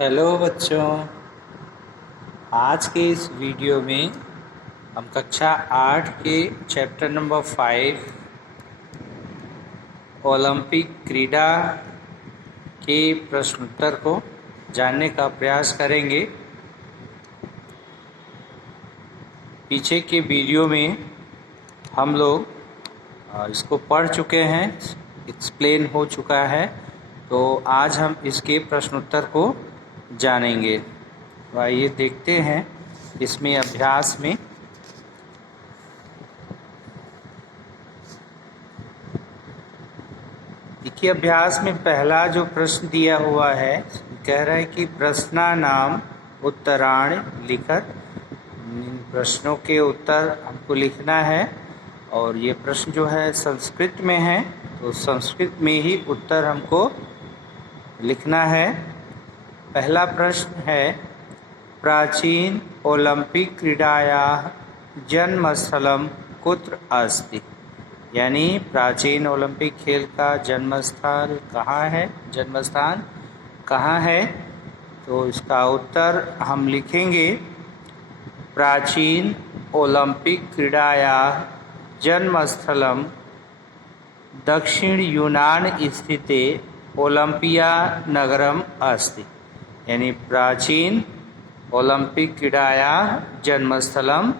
Hello बच्चों। आज के इस वीडियो में हम कक्षा 8 के चैप्टर नंबर 5 ओलंपिक क्रीड़ा के प्रश्न उत्तर को जानने का प्रयास करेंगे। पीछे के वीडियो में हम लोग इसको पढ़ चुके हैं, एक्सप्लेन हो चुका है, तो आज हम इसके प्रश्न उत्तर को जानेंगे। तो आइए देखते हैं इसमें अभ्यास में। देखिए, अभ्यास में पहला जो प्रश्न दिया हुआ है, कह रहा है कि प्रश्नानाम उत्तराण लिखत। इन प्रश्नों के उत्तर हमको लिखना है और ये प्रश्न जो है संस्कृत में है, तो संस्कृत में ही उत्तर हमको लिखना है। पहला प्रश्न है, प्राचीन ओलंपिक क्रीडायाः जन्मस्थलं कुत्र अस्ति? यानी प्राचीन ओलंपिक खेल का जन्मस्थल कहाँ है, जन्मस्थान कहाँ है? तो इसका उत्तर हम लिखेंगे, प्राचीन ओलंपिक क्रीडायाः जन्मस्थलं दक्षिण यूनान स्थिते ओलंपिया नगरम अस्ति। यानी प्राचीन ओलंपिक क्रीडायाः जन्मस्थलं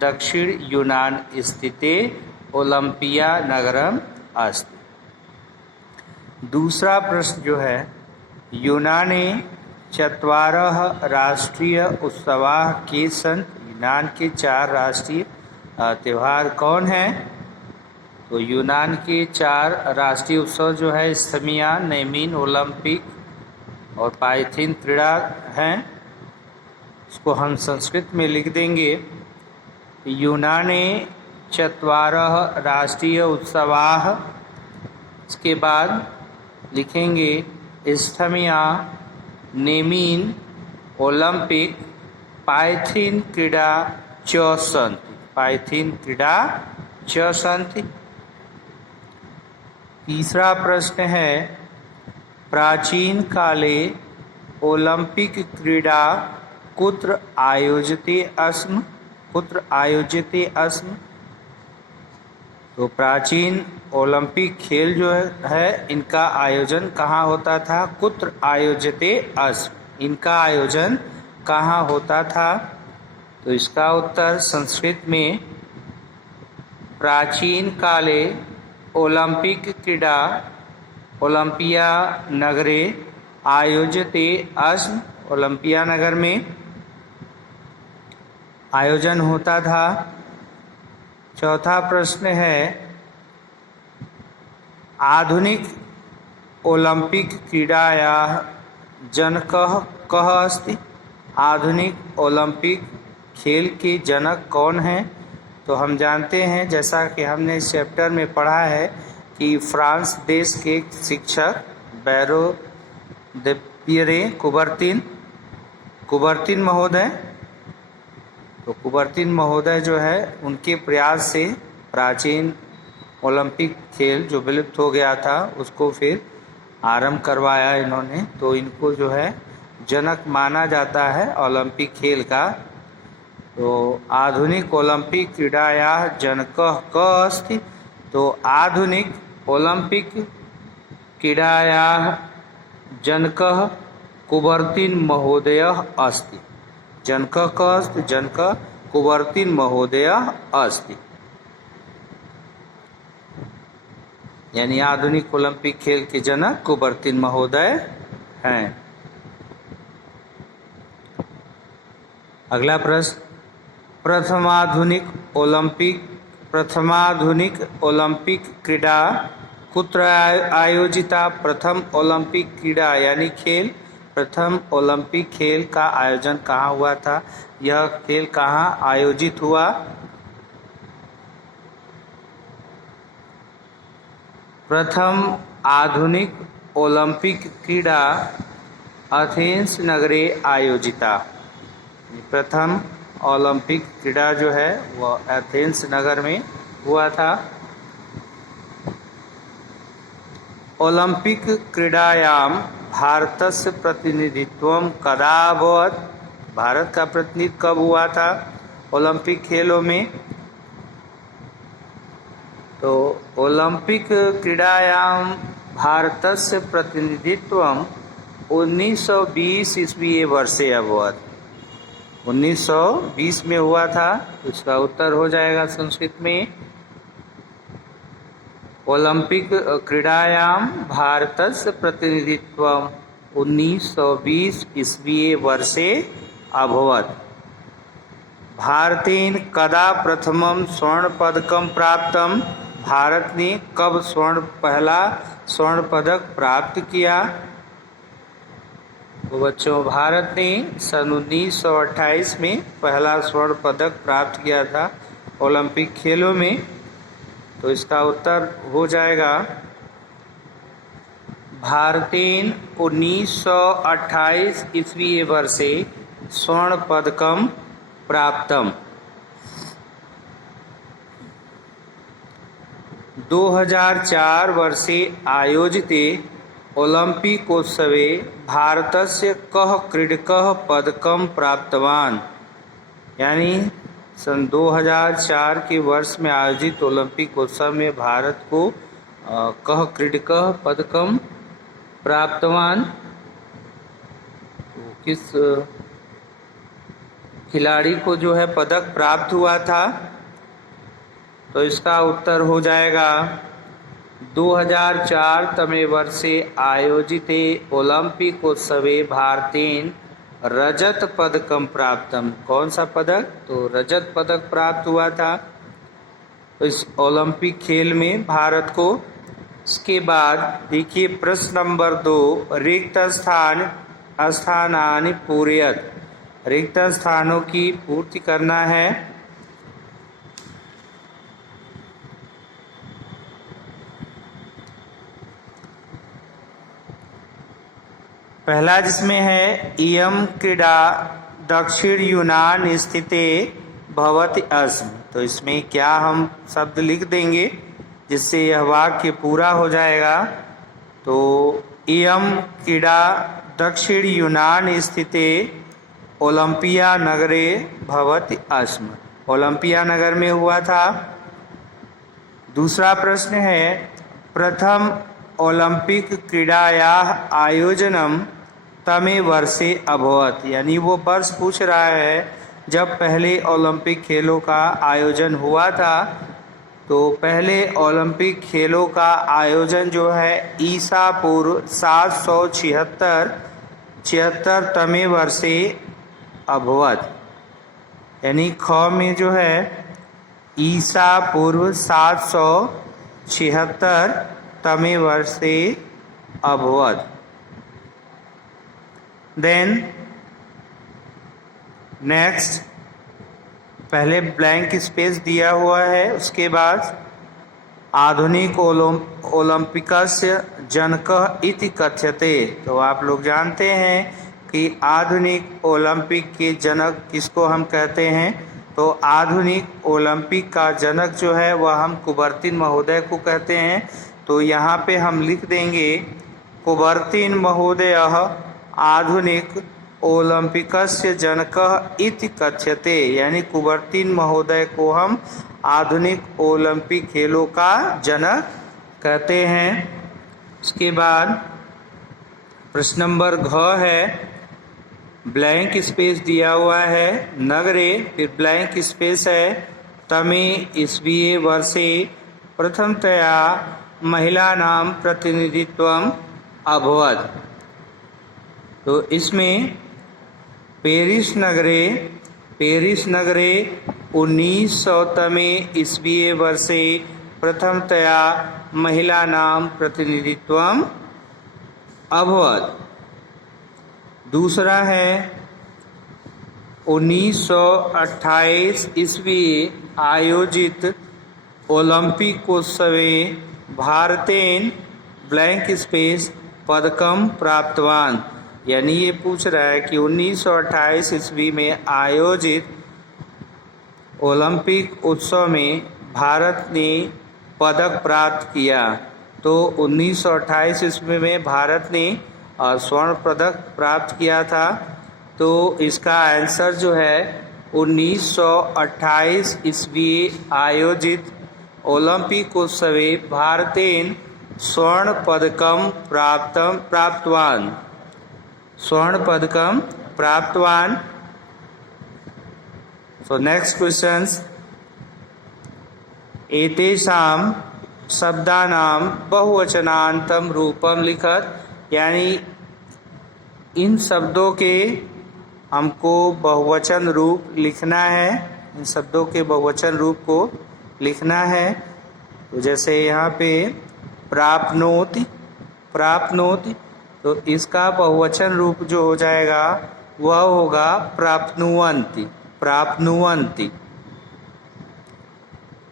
दक्षिण यूनान स्थिते ओलंपिया नगरम अस्ति। दूसरा प्रश्न जो है, यूनाने चत्वारः राष्ट्रीय उत्सवाः के सन्ति? यूनान के 4 राष्ट्रीय त्यौहार कौन हैं? तो यूनान के 4 राष्ट्रीय उत्सव जो है स्थमिया, नेमीन, ओलंपिक और पाइथिन क्रीड़ा हैं। इसको हम संस्कृत में लिख देंगे, यूनाने चत्वारः राष्ट्रीय उत्सवाः। इसके बाद लिखेंगे स्थमिया, नेमीन, ओलंपिक, पाइथिन क्रीड़ा च सन्ति। पाइथिन क्रीड़ा च सन्ति। तीसरा प्रश्न है, प्राचीन काले ओलंपिक क्रीड़ा कुत्र आयोजिते अस्म? कुत्र आयोजिते अस्म? तो प्राचीन ओलंपिक खेल जो है इनका आयोजन कहाँ होता था? कुत्र आयोजिते अस्म, इनका आयोजन कहाँ होता था? तो इसका उत्तर संस्कृत में, प्राचीन काले ओलंपिक क्रीड़ा ओलंपिया नगरे आयोजिते अस्म। ओलंपिया नगर में आयोजन होता था। चौथा प्रश्न है, आधुनिक ओलंपिक क्रीडायाः जनकः कः अस्ति? आधुनिक ओलंपिक खेल के जनक कौन हैं? तो हम जानते हैं, जैसा कि हमने इस चैप्टर में पढ़ा है, कि फ्रांस देश के शिक्षक बैरो दे पियरे कुबर्तिन महोदय, तो कुबर्तिन महोदय जो है उनके प्रयास से प्राचीन ओलंपिक खेल जो विलुप्त हो गया था उसको फिर आरंभ करवाया इन्होंने। तो इनको जो है जनक माना जाता है ओलंपिक खेल का। तो आधुनिक ओलंपिक क्रीडायाः जनकः कः अस्ति? तो आधुनिक ओलंपिक क्रीडायाः जनकः कुबर्तिन महोदयः अस्ति। जनकः कः अस्ति? जनकः कुबर्तिन महोदयः अस्ति। यानी आधुनिक ओलंपिक खेल के जनक कुबर्तिन महोदय हैं। अगला प्रश्न, प्रथमाधुनिक ओलंपिक क्रीड़ा कुत्र आयोजिता? प्रथम ओलंपिक क्रीड़ा यानी खेल, प्रथम ओलंपिक खेल का आयोजन कहाँ हुआ था? यह खेल कहाँ आयोजित हुआ? प्रथम आधुनिक ओलंपिक क्रीड़ा एथेंस नगरे आयोजिता। प्रथम ओलंपिक क्रीड़ा जो है वह एथेंस नगर में हुआ था। ओलंपिक क्रीडायां भारतस्य प्रतिनिधित्वं कदा अभवत्? भारत का प्रतिनिधित्व कब हुआ था ओलंपिक खेलों में? तो ओलंपिक क्रीडायां भारतस्य प्रतिनिधित्वं 1920 ईस्वी वर्षे अभवत्। 1920 में हुआ था। इसका उत्तर हो जाएगा संस्कृत में ओलंपिक क्रीडायां भारतस्य प्रतिनिधित्वं 1920 ईस्वी वर्षे अभवत्। भारतेन कदा प्रथमं स्वर्ण पदकं प्राप्तम? भारत ने कब पहला स्वर्ण पदक प्राप्त किया? तो बच्चों, भारत ने सन 1928 में पहला स्वर्ण पदक प्राप्त किया था ओलंपिक खेलों में। तो इसका उत्तर हो जाएगा भारतेन 1928 ईस्वी वर्षे स्वर्ण पदकं प्राप्तम। 2004 वर्षे आयोजिते ओलंपिकोत्सवे भारतस्य कः क्रीडकः पदकं प्राप्तवान्? यानी सन 2004 के वर्ष में आयोजित ओलंपिक उत्सव में भारत को कः क्रीडकः पदकं प्राप्तवान्? तो किस खिलाड़ी को जो है पदक प्राप्त हुआ था? तो इसका उत्तर हो जाएगा 2004 तमे वर्षे आयोजिते ओलंपिकोत्सवे भारतेन रजत पदकं प्राप्तम। कौन सा पदक? तो रजत पदक प्राप्त हुआ था इस ओलंपिक खेल में भारत को। इसके बाद देखिए प्रश्न नंबर 2, रिक्त स्थानानि पूरयत। रिक्त स्थानों की पूर्ति करना है। पहला जिसमें है इयं क्रीडा दक्षिण यूनान स्थिते भवति अस्म। तो इसमें क्या हम शब्द लिख देंगे जिससे यह वाक्य पूरा हो जाएगा। तो इयं क्रीडा दक्षिण यूनान स्थिते ओलंपिया नगरे भवति अस्म। ओलंपिया नगर में हुआ था। दूसरा प्रश्न है प्रथम ओलंपिक क्रीडायाः आयोजनम तमे वर्षे अभवत्। यानी वो वर्ष पूछ रहा है जब पहले ओलंपिक खेलों का आयोजन हुआ था। तो पहले ओलंपिक खेलों का आयोजन जो है ईसा पूर्व 776 तमे वर्षे अभवत्। यानी ख में जो है ईसा पूर्व 776 तमे वर्षे अभवत्। देन नेक्स्ट, पहले ब्लैंक स्पेस दिया हुआ है, उसके बाद आधुनिक ओलंपिकस्य जनकः इति कथ्यते। तो आप लोग जानते हैं कि आधुनिक ओलंपिक के जनक किसको हम कहते हैं। तो आधुनिक ओलंपिक का जनक जो है वह हम कुबर्तिन महोदय को कहते हैं। तो यहाँ पे हम लिख देंगे कुबर्तिन महोदयः आधुनिक ओलंपिकस्य जनकः इति कथ्यते। यानी कुबर्तिन महोदय को हम आधुनिक ओलंपिक खेलों का जनक कहते हैं। उसके बाद प्रश्न नंबर घ है, ब्लैंक स्पेस दिया हुआ है नगरे, फिर ब्लैंक स्पेस है तमे ईस्वीये वर्षे प्रथमतया महिलानां प्रतिनिधित्वम् अभवत्। तो इसमें पेरिस नगरे 1900 तमे ईस्वीये वर्षे प्रथमतया महिलानां प्रतिनिधित्वम् अभवत्। दूसरा है 1928 ईस्वी आयोजित ओलंपिकोत्सवे भारतेन ब्लैंक स्पेस पदकम प्राप्तवान। यानी ये पूछ रहा है कि 1928 ईस्वी में आयोजित ओलंपिक उत्सव में भारत ने पदक प्राप्त किया। तो 1928 ईस्वी में भारत ने स्वर्ण पदक प्राप्त किया था। तो इसका आंसर जो है 1928 ईस्वी आयोजित ओलंपिकोत्सवे भारतेन स्वर्ण पदकम प्राप्तवान। स्वर्ण पदकम प्राप्तवान। So next questions. एतेषां शब्दानां बहुवचनान्तं रूपम लिखत। यानी इन शब्दों के हमको बहुवचन रूप लिखना है। इन शब्दों के बहुवचन रूप को लिखना है। तो जैसे यहाँ पे प्राप्नोति, प्राप्नोति, तो इसका बहुवचन रूप जो हो जाएगा वह होगा प्राप्नुवन्ति, प्राप्नुवन्ति।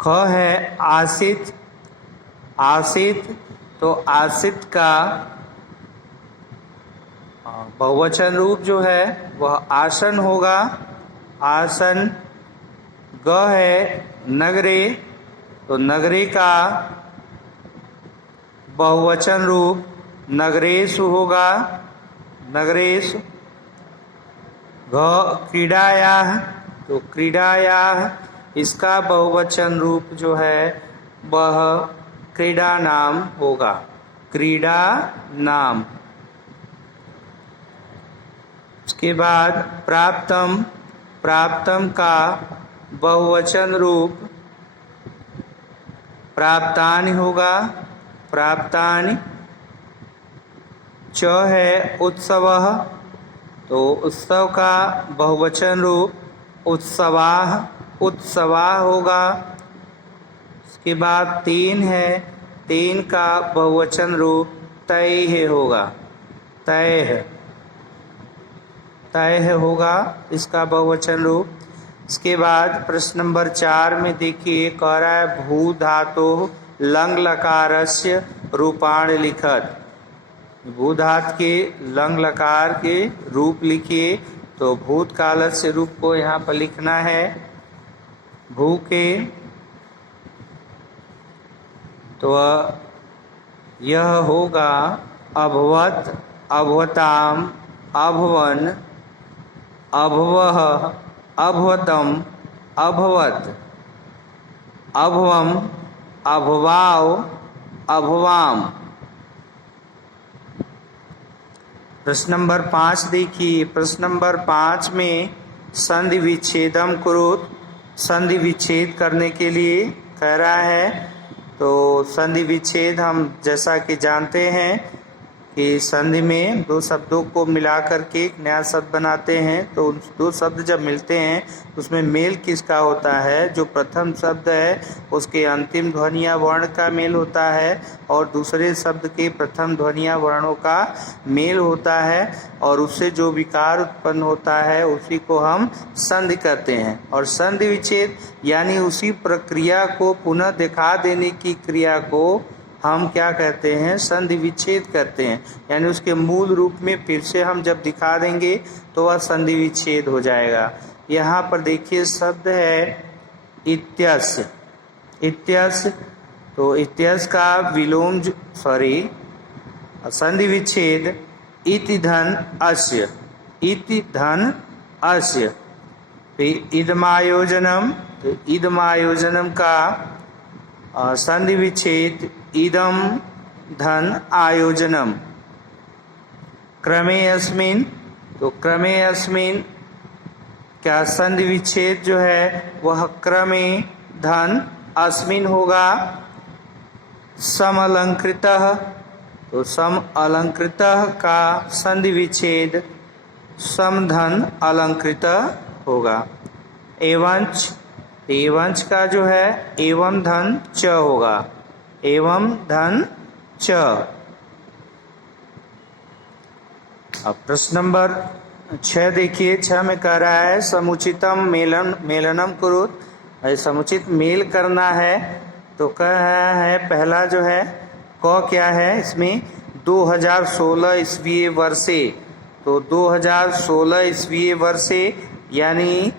ख है आसित, आसित, तो आसित का बहुवचन रूप जो है वह आसन होगा, आसन। ग है नगरे, तो नगरे का बहुवचन रूप नगरेषु होगा, नगरेषु। घ क्रीडायाः, तो क्रीडायाः, इसका बहुवचन रूप जो है वह क्रीडा नाम होगा, क्रीडा नाम। उसके बाद प्राप्तम, प्राप्तम का बहुवचन रूप प्राप्तानि होगा, प्राप्तानि। च है उत्सवः, तो उत्सव का बहुवचन रूप उत्सवाः, उत्सवाः होगा। उसके बाद तीन है, तीन का बहुवचन रूप तैः होगा, तैः, तैः होगा इसका बहुवचन रूप। इसके बाद प्रश्न नंबर 4 में देखिए, कह रहा है भू धातु लंग लकारस्य रूपाणि लिखत। भू धातु के लंग लकार के रूप लिखिए। तो भूतकालस्य रूप को यहाँ पर लिखना है। भू के तो यह होगा अभवत, अभवताम, अभवन, अभवः, अभवतम, अभवत, अभवम, अभवाव, अभवाम। प्रश्न नंबर 5 देखिए। प्रश्न नंबर 5 में संधि विच्छेदम कुरुत, संधि विच्छेद करने के लिए कह रहा है। तो संधि विच्छेद हम जैसा कि जानते हैं कि संधि में दो शब्दों को मिलाकर के एक नया शब्द बनाते हैं। तो उन दो शब्द जब मिलते हैं उसमें मेल किसका होता है? जो प्रथम शब्द है उसके अंतिम ध्वनि या वर्ण का मेल होता है और दूसरे शब्द के प्रथम ध्वनि या वर्णों का मेल होता है और उससे जो विकार उत्पन्न होता है उसी को हम संधि कहते हैं। और संधि विच्छेद यानी उसी प्रक्रिया को पुनः दिखा देने की क्रिया को हम क्या कहते हैं? संधि विच्छेद कहते हैं। यानी उसके मूल रूप में फिर से हम जब दिखा देंगे तो वह संधि विच्छेद हो जाएगा। यहाँ पर देखिए शब्द है इत्यस्य, इत्यस्य। तो इत्यस्य का विलोम संधि विच्छेद इति धन अस्य, इति धन अस्य। इदमायोजनम, तो इदमायोजनम का संधि विच्छेद इदम धन आयोजनम। क्रमे अस्मिन, तो क्रमे अस्मिन क्या संधि विच्छेद जो है वह क्रमे धन अस्मिन होगा। समलंकृतः, तो सम अलंकृतः का संधि विच्छेद समधन अलंकृत होगा। एवंच, एवंच का जो है एवं धन च होगा, एवं धन च। अब प्रश्न नंबर 6 देखिए। 6 में कह रहा है समुचितम मेलनम कुरुत। समुचित मेल करना है तो कह रहा है पहला जो है क क्या है इसमें 2016 ईस्वी वर्षे। तो 2016 ईस्वी वर्षे यानी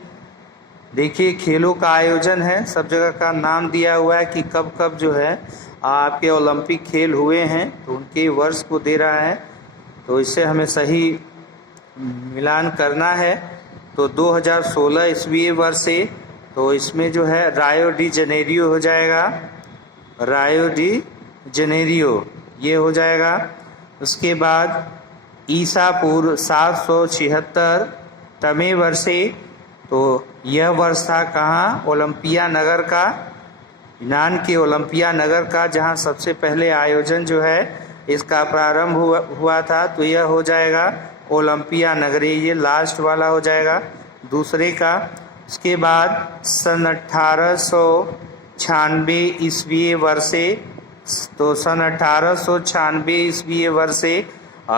देखिए खेलों का आयोजन है, सब जगह का नाम दिया हुआ है कि कब कब जो है आपके ओलंपिक खेल हुए हैं तो उनके वर्ष को दे रहा है, तो इससे हमें सही मिलान करना है। तो 2016 ईस्वी वर्ष से, तो इसमें जो है रायो डी जनेरियो हो जाएगा, रायो डी जनेरियो ये हो जाएगा। उसके बाद ईसा पूर्व 776वें वर्षे, तो यह वर्ष था कहाँ? ओलंपिया नगर का, यूनान के ओलंपिया नगर का, जहाँ सबसे पहले आयोजन जो है इसका प्रारंभ हुआ था। तो यह हो जाएगा ओलंपिया नगरी, ये लास्ट वाला हो जाएगा दूसरे का। उसके बाद सन 1896 ईस्वी वर्षे, तो सन 1896 ईस्वी वर्षे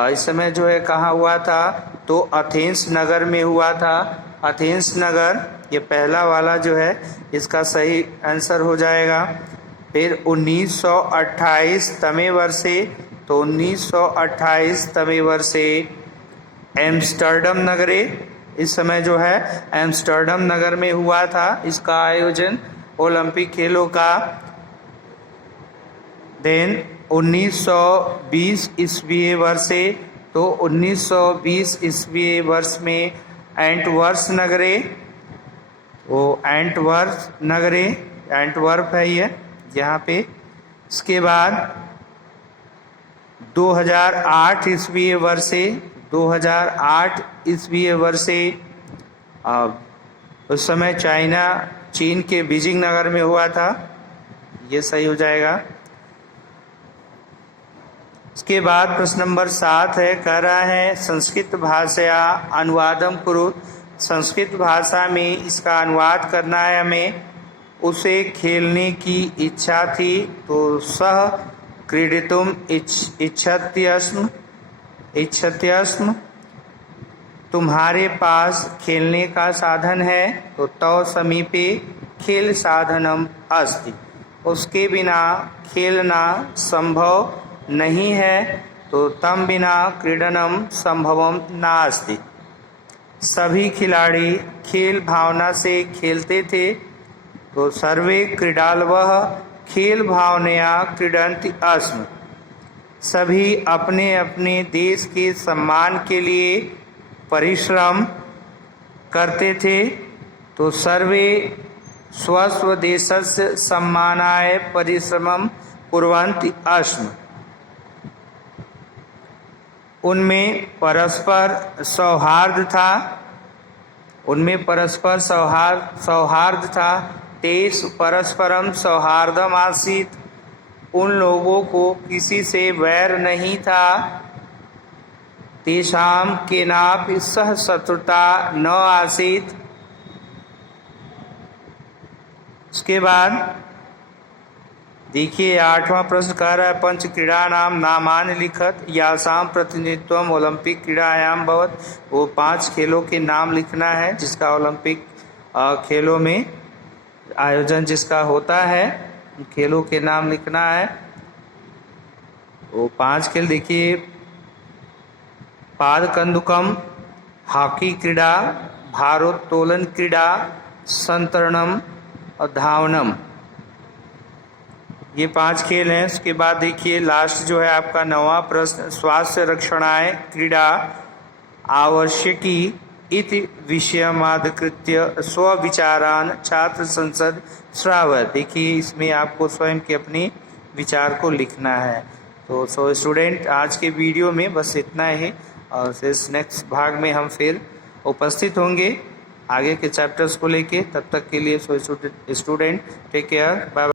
इस समय जो है कहाँ हुआ था? तो एथेंस नगर में हुआ था। एथेंस नगर ये पहला वाला जो है इसका सही आंसर हो जाएगा। फिर 1928वें वर्षे, तो 1928वें वर्षे एम्स्टर्डम नगरे, इस समय जो है एम्स्टर्डम नगर में हुआ था इसका आयोजन ओलंपिक खेलों का। देन 1920 ईस्वी वर्षे, तो 1920 ईस्वी वर्ष में एंटवर्प नगरे, वो एंटवर्प नगरे, एंटवर्प है ये यहाँ पे। इसके बाद 2008 ईस्वी वर्षे, 2008 ईस्वी वर्षे उस समय चीन के बीजिंग नगर में हुआ था, ये सही हो जाएगा। इसके बाद प्रश्न नंबर 7 है, कह रहा है संस्कृत भाषा अनुवादम कुरु, संस्कृत भाषा में इसका अनुवाद करना है हमें। उसे खेलने की इच्छा थी, तो सह क्रीडितुम इच्छत्यस्म, तुम्हारे पास खेलने का साधन है, तो तव समीपे खेल साधनम अस्ति, उसके बिना खेलना संभव नहीं है, तो तम बिना क्रीडनम संभवम नास्ति। सभी खिलाड़ी खेल भावना से खेलते थे, तो सर्वे क्रीडालवः खेल भावनया क्रीडन्ति अस्म, सभी अपने अपने देश के सम्मान के लिए परिश्रम करते थे, तो सर्वे स्वस्व देशस्य सम्मानाय परिश्रमं कुर्वन्ति अस्म, उनमें परस्पर सौहार्द था, उनमें परस्पर सौहार्द था। तेषु परस्परम सौहार्दम आसीत्, उन लोगों को किसी से वैर नहीं था। तेषाम केनापि सह शत्रुता न आसीत्। उसके बाद देखिए 8वां प्रश्न कह रहा है पंच क्रीड़ा नाम नामानि लिखत यासाम प्रतिनिधित्वम ओलंपिक क्रीड़ायाम भवत, वो 5 खेलों के नाम लिखना है जिसका ओलंपिक खेलों में आयोजन जिसका होता है, खेलों के नाम लिखना है। वो 5 खेल देखिए, पादकंदुकम, हॉकी क्रीड़ा, भारोत्तोलन क्रीड़ा, संतरणम और धावनम, ये 5 खेल हैं। उसके बाद देखिए लास्ट जो है आपका 9वां प्रश्न, स्वास्थ्य रक्षणाय क्रीड़ा आवश्यकी इति विषयमाधिकृत्य स्वविचारान छात्र संसद श्रावय। देखिए इसमें आपको स्वयं के अपने विचार को लिखना है। तो स्टूडेंट आज के वीडियो में बस इतना ही, और इस नेक्स्ट भाग में हम फिर उपस्थित होंगे आगे के चैप्टर्स को लेके। तब तक के लिए स्टूडेंट टेक केयर, बाय।